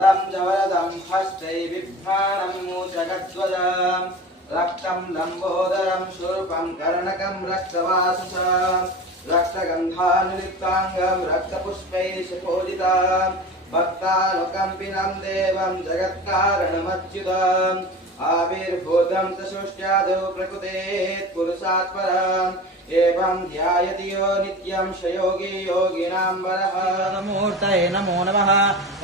जवरदं हस्ते बिभ्राणं मूषकध्वजं रक्तं लम्बोदरं शूर्पं कर्णकं रक्तवाससं रक्तगन्धानुलिप्ताङ्गं रक्तपुष्पैः सुपूजितं भक्तानुकम्पिनं देवं जगत्कारणमच्युतम् आविर्भूतं तशुष्ट्यादौ प्रकृतेः पुरुषात् परम् एवं ध्यायति यो नित्यं स योगी योगिनां वरः। मूर्तये नमो नमः।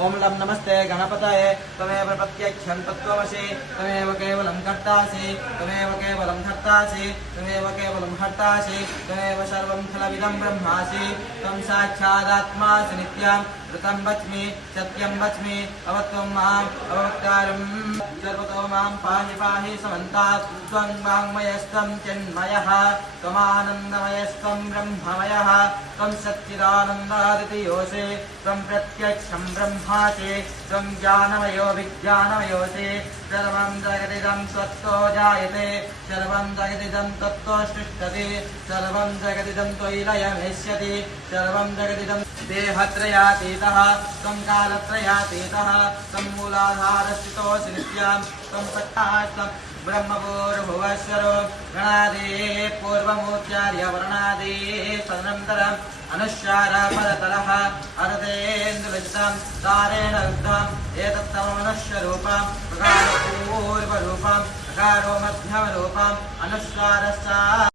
ओं लं नमस्ते गणपतये त्वमेव प्रत्यक्षं तत्त्वमसि त्वमेव केवलं कर्तासि त्वमेव केवलं धर्तासि त्वमेव केवलं हर्तासि त्वमेव सर्वं फलविदं ब्रह्मासि त्वं साक्षादात्मासि नित्यं ऋतं वच्मि सत्यं वच्मि अवत्वं माम् अवक्तारं सर्वतो मां पाहि पाहि समन्तात् त्वं वाङ्मयस्त्वं चिन्मयः त्वमानन्दमयस्त्वं ब्रह्ममयः त्वं सच्चिदानन्दादितियोऽसि त्वं प्रत्यक्षं ब्रह्मासि त्वं ज्ञानमयो विज्ञानमयोऽसि सर्वं जगदिदं त्वत्तो जायते सर्वं जगदिदं त्वत्तो सृष्टति सर्वं जगदिदं त्वयि लयमेष्यति सर्वं जगदिदं देहत्रयातीतः त्वं कालत्रयातीतः त्वं मूलाधारस्थितोऽसि नित्यं त्वं सत्तास्त्वं ब्रह्मपूर्वभुवस्वरो गणादि पूर्वमूर्त्यार्य वर्णादि तदनन्तरम् अनुस्वार परतरः अरतेन्दुलिप्तं तारेण युक्तम् एतत्तमनुष्यरूपं प्रकारपूर्वरूपम् प्रकारो मध्यमरूपम् अनुस्वारश्च